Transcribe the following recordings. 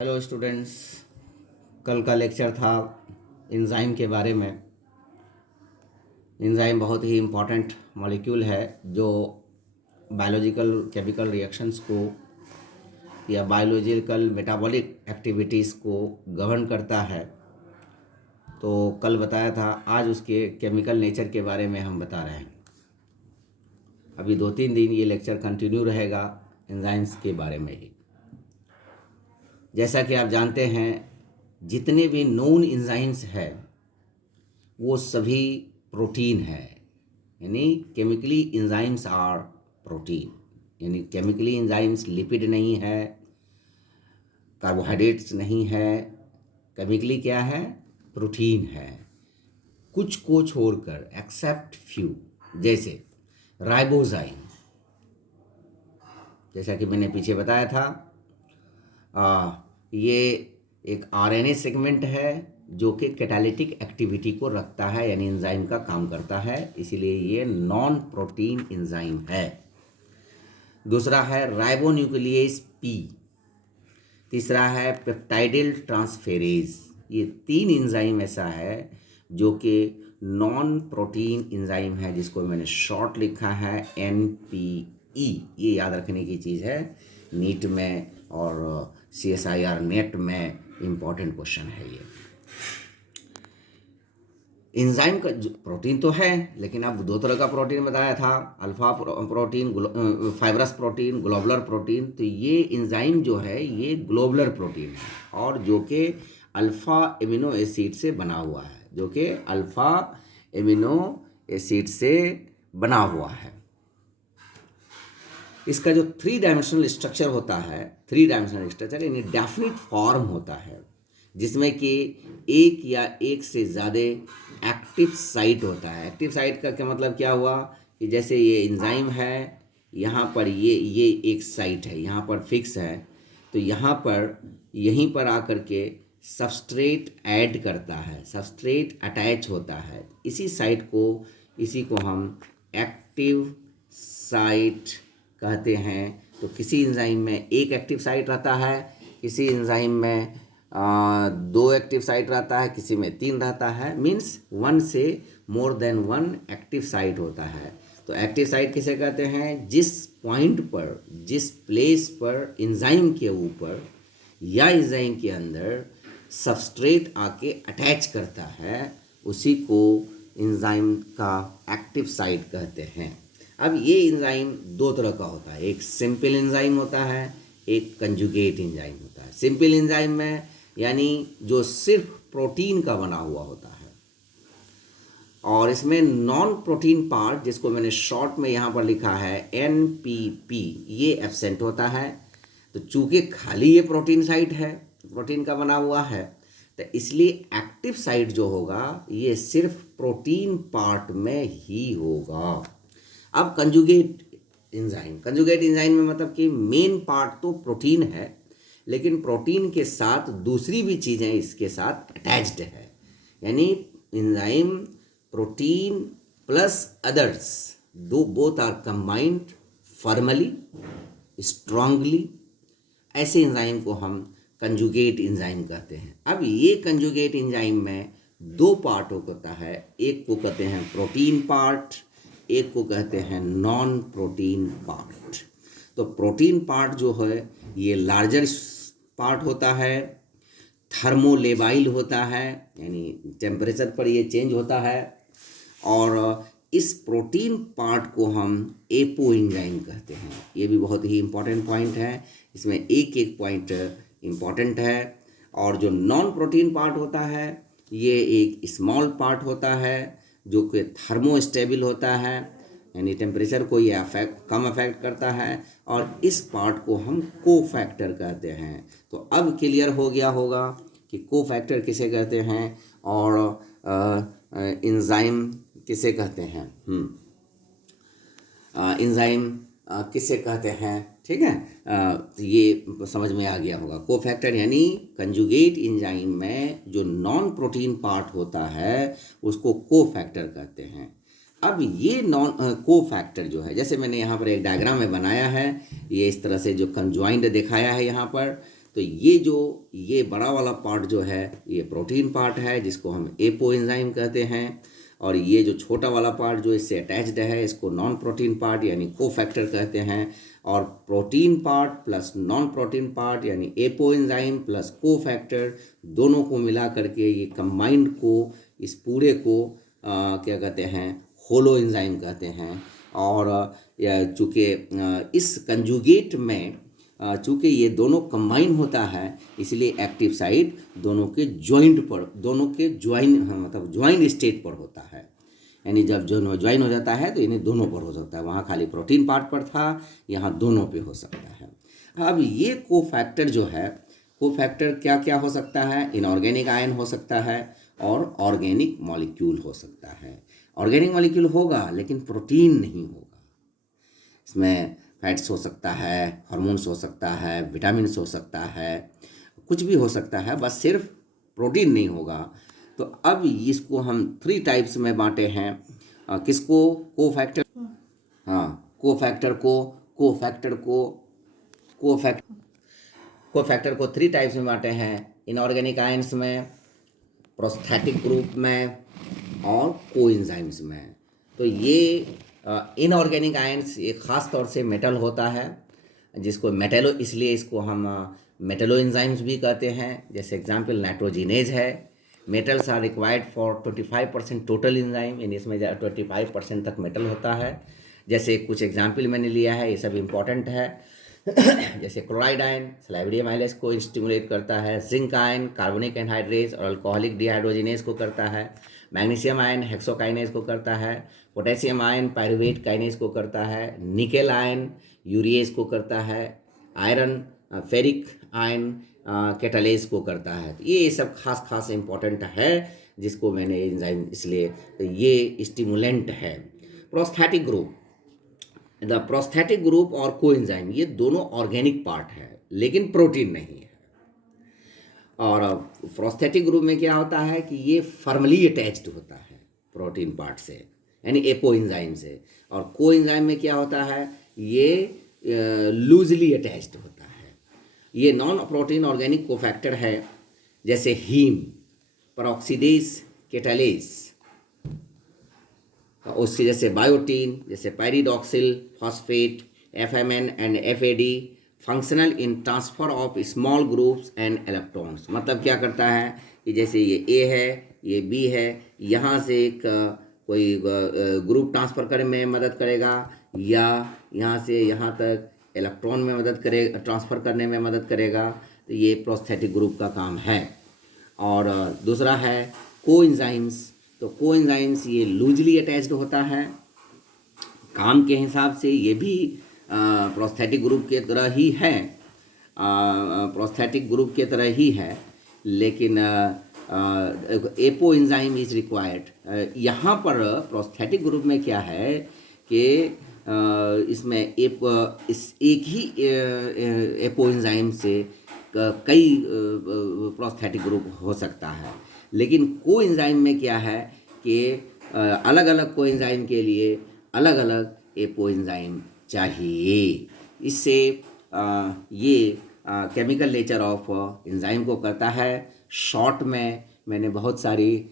Hello students. कल का lecture था एंजाइम के बारे में। एंजाइम बहुत ही इम्पॉर्टेंट मॉलिक्यूल है जो बायोलॉजिकल केमिकल रिएक्शंस को या बायोलॉजिकल मेटाबॉलिक एक्टिविटीज़ को गवर्न करता है। तो कल बताया था, आज उसके केमिकल नेचर के बारे में हम बता रहे हैं। अभी 2-3 दिन ये लेक्चर कंटिन्यू रहेगा एंजाइम्स के बारे में ही। जैसा कि आप जानते हैं, जितने भी नोन एंजाइम्स हैं वो सभी प्रोटीन है, यानी केमिकली एंजाइम्स आर प्रोटीन। यानी केमिकली एंजाइम्स लिपिड नहीं है, कार्बोहाइड्रेट्स नहीं है, केमिकली क्या है, प्रोटीन है। कुछ को छोड़कर, एक्सेप्ट फ्यू, जैसे राइबोजाइम, जैसा कि मैंने पीछे बताया था। ये एक आरएनए सेगमेंट है जो कि कैटालिटिक एक्टिविटी को रखता है, यानी एंजाइम का काम करता है, इसीलिए ये नॉन प्रोटीन एंजाइम है। दूसरा है राइबोन्यूक्लियेज पी। तीसरा है पेप्टाइडिल ट्रांसफेरेज। ये 3 एंजाइम ऐसा है जो कि नॉन प्रोटीन एंजाइम है, जिसको मैंने शॉर्ट लिखा है NPE। ये याद रखने की चीज़ है, नीट में और CSIR नेट में इम्पॉर्टेंट क्वेश्चन है ये। एंजाइम का प्रोटीन तो है, लेकिन अब 2 तरह का प्रोटीन बताया था, alpha protein, fibrous protein, globular protein. तो ये एंजाइम जो है ये ग्लोबुलर प्रोटीन है, और जो कि अल्फा एमिनो एसिड से बना हुआ है, जो कि अल्फा एमिनो एसिड से बना हुआ है। इसका जो 3 डायमेंशनल स्ट्रक्चर होता है, 3 डायमेंशनल स्ट्रक्चर यानी डेफिनिट फॉर्म होता है, जिसमें कि एक या एक से ज़्यादा एक्टिव साइट होता है। एक्टिव साइट का क्या मतलब क्या हुआ कि जैसे ये एंजाइम है, यहाँ पर ये एक साइट है, यहाँ पर फिक्स है, तो यहाँ पर यहीं पर आकर के सबस्ट्रेट ऐड करता है, सबस्ट्रेट अटैच होता है। इसी को हम एक्टिव साइट कहते हैं। तो किसी एंजाइम में एक एक्टिव साइट रहता है, किसी एंजाइम में 2 एक्टिव साइट रहता है, किसी में 3 रहता है। मीन्स 1 से मोर देन 1 एक्टिव साइट होता है। तो एक्टिव साइट किसे कहते हैं? जिस पॉइंट पर, जिस प्लेस पर एंजाइम के ऊपर या एंजाइम के अंदर सबस्ट्रेट आके अटैच करता है, उसी को एंजाइम का एक्टिव साइट कहते हैं। अब ये एंजाइम 2 तरह का होता है, एक सिंपल एंजाइम होता है, एक कंजुगेट एंजाइम होता है। सिंपल एंजाइम में यानी जो सिर्फ प्रोटीन का बना हुआ होता है, और इसमें नॉन प्रोटीन पार्ट, जिसको मैंने शॉर्ट में यहाँ पर लिखा है NPP, ये एब्सेंट होता है। तो चूँकि खाली ये प्रोटीन साइट है, प्रोटीन का बना हुआ है, तो इसलिए एक्टिव साइट जो होगा ये सिर्फ प्रोटीन पार्ट में ही होगा। अब कंजुगेट एंजाइम में मतलब कि मेन पार्ट तो प्रोटीन है, लेकिन प्रोटीन के साथ दूसरी भी चीज़ें इसके साथ अटैच्ड है, यानी enzyme protein plus others, both are combined formally, strongly. ऐसे एंजाइम को हम कंजुगेट एंजाइम कहते हैं। अब ये कंजुगेट एंजाइम में 2 पार्ट होता है, एक को कहते हैं प्रोटीन पार्ट, एक को कहते हैं नॉन प्रोटीन पार्ट। तो प्रोटीन पार्ट जो है ये लार्जर पार्ट होता है, थर्मोलेबाइल होता है, यानी टेम्परेचर पर ये चेंज होता है, और इस प्रोटीन पार्ट को हम एपो एंजाइम कहते हैं। ये भी बहुत ही इम्पॉर्टेंट पॉइंट है, इसमें एक पॉइंट इम्पॉर्टेंट है। और जो नॉन प्रोटीन पार्ट होता है ये एक स्मॉल पार्ट होता है, जो कि थर्मोस्टेबल होता है, यानी टेम्परेचर को ये कम अफेक्ट करता है, और इस पार्ट को हम कोफैक्टर कहते हैं। तो अब क्लियर हो गया होगा कि कोफैक्टर किसे कहते हैं और एंजाइम किसे कहते हैं। एंजाइम किसे कहते हैं, ठीक है। तो ये समझ में आ गया होगा। कोफैक्टर यानी कंजुगेट एंजाइम में जो नॉन प्रोटीन पार्ट होता है उसको कोफैक्टर कहते हैं। अब ये नॉन कोफैक्टर जो है, जैसे मैंने यहाँ पर एक डायग्राम में बनाया है, ये इस तरह से जो कंजॉइंड दिखाया है यहाँ पर, तो ये बड़ा वाला पार्ट जो है ये प्रोटीन पार्ट है, जिसको हम एपो एंजाइम कहते हैं। और ये जो छोटा वाला पार्ट जो इससे अटैच्ड है, इसको नॉन प्रोटीन पार्ट यानी कोफैक्टर कहते हैं। और protein part plus non protein part यानी एपो एंजाइम प्लस कोफैक्टर, दोनों को मिला करके ये कंबाइंड को, इस पूरे को क्या कहते हैं, होलो एंजाइम कहते हैं। और चूँकि इस कंजुगेट में चूँकि ये दोनों कंबाइन होता है, इसलिए एक्टिव साइट दोनों के ज्वाइंट पर, दोनों के मतलब ज्वाइंट स्टेट पर होता है। यानी जब जो ज्वाइन हो जाता है तो इन्हें दोनों पर हो सकता है। वहाँ खाली प्रोटीन पार्ट पर था, यहाँ दोनों पे हो सकता है। अब ये कोफैक्टर जो है, कोफैक्टर क्या क्या हो सकता है? इनऑर्गेनिक आयन हो सकता है और ऑर्गेनिक मॉलिक्यूल हो सकता है। ऑर्गेनिक मॉलिक्यूल होगा लेकिन प्रोटीन नहीं होगा। इसमें फैट्स हो सकता है, हार्मोन्स हो सकता है, विटामिन्स हो सकता है, कुछ भी हो सकता है, बस सिर्फ प्रोटीन नहीं होगा। तो अब इसको हम 3 टाइप्स में बांटे हैं। किसको? कोफैक्टर, हाँ, कोफैक्टर को 3 टाइप्स में बांटे हैं। इनऑर्गेनिक आयंस में, प्रोस्थेटिक ग्रुप में और कोएंजाइम्स में। तो ये इनऑर्गेनिक आयंस ये ख़ास तौर से मेटल होता है, जिसको मेटेलो, इसलिए इसको हम मेटेलो एंजाइम्स भी कहते हैं। जैसे एग्जांपल नाइट्रोजिनेज है। Metals are required for 25% total enzyme, यानी इसमें 25% तक मेटल होता है। जैसे कुछ एग्जांपल मैंने लिया है, ये सब इम्पॉर्टेंट है। जैसे क्लोराइड आयन सलाइवरी एमाइलेज को स्टिमुलेट करता है। जिंक आयन कार्बोनिक एनहाइड्रेज और अल्कोहलिक डिहाइड्रोजिनेज को करता है। मैग्नीशियम आयन हेक्सोकाइनेज को करता है। पोटेशियम आयन पायरुवेट काइनेज को करता है। निकेल आयन यूरिएज को करता है। आयरन फेरिक आयन कैटालेज को करता है। तो ये सब खास इंपॉर्टेंट है, जिसको मैंने एंजाइम, इसलिए तो ये स्टिमुलेंट है। Prosthetic group, the prosthetic group और कोएंजाइम, ये दोनों ऑर्गेनिक पार्ट है लेकिन प्रोटीन नहीं है। और प्रोस्थेटिक ग्रुप में क्या होता है कि ये फर्मली अटैच्ड होता है प्रोटीन पार्ट से, यानी एपो एंजाइम से। और कोएंजाइम में क्या होता है, ये लूजली अटैच्ड होता है। ये नॉन प्रोटीन ऑर्गेनिक कोफैक्टर है, जैसे हीम, परऑक्सीडेज कैटालेज, उसके जैसे बायोटीन, जैसे pyridoxal phosphate, FMN and FAD, functional in transfer of small groups and electrons. मतलब क्या करता है कि जैसे ये A है, ये B है, यहाँ से एक कोई ग्रुप ट्रांसफ़र करने में मदद करेगा, या यहाँ से यहाँ तक इलेक्ट्रॉन में मदद करेगा, ट्रांसफ़र करने में मदद करेगा। तो ये प्रोस्थेटिक ग्रुप का काम है। और दूसरा है कोएंजाइम्स। तो कोएंजाइम्स ये लूजली अटैच्ड होता है। काम के हिसाब से ये भी प्रोस्थेटिक ग्रुप के तरह ही है, प्रोस्थेटिक ग्रुप के तरह ही है, लेकिन एपो एंजाइम इज रिक्वायर्ड। यहाँ पर प्रोस्थेटिक ग्रुप में क्या है कि इसमें एक ही एपो एंजाइम से कई प्रोस्थेटिक ग्रुप हो सकता है। लेकिन कोएंजाइम में क्या है कि अलग अलग कोएंजाइम के लिए अलग अलग एपो एंजाइम चाहिए। इससे ये केमिकल नेचर ऑफ एंजाइम को करता है। शॉर्ट में मैंने बहुत सारी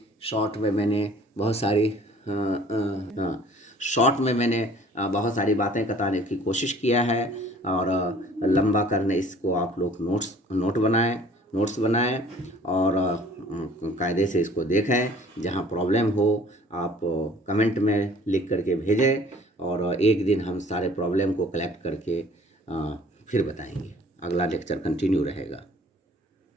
बातें बताने की कोशिश किया है। और लंबा करने इसको आप लोग नोट्स बनाएं और कायदे से इसको देखें। जहाँ प्रॉब्लम हो आप कमेंट में लिख करके भेजें, और एक दिन हम सारे प्रॉब्लम को कलेक्ट करके फिर बताएंगे। अगला लेक्चर कंटिन्यू रहेगा।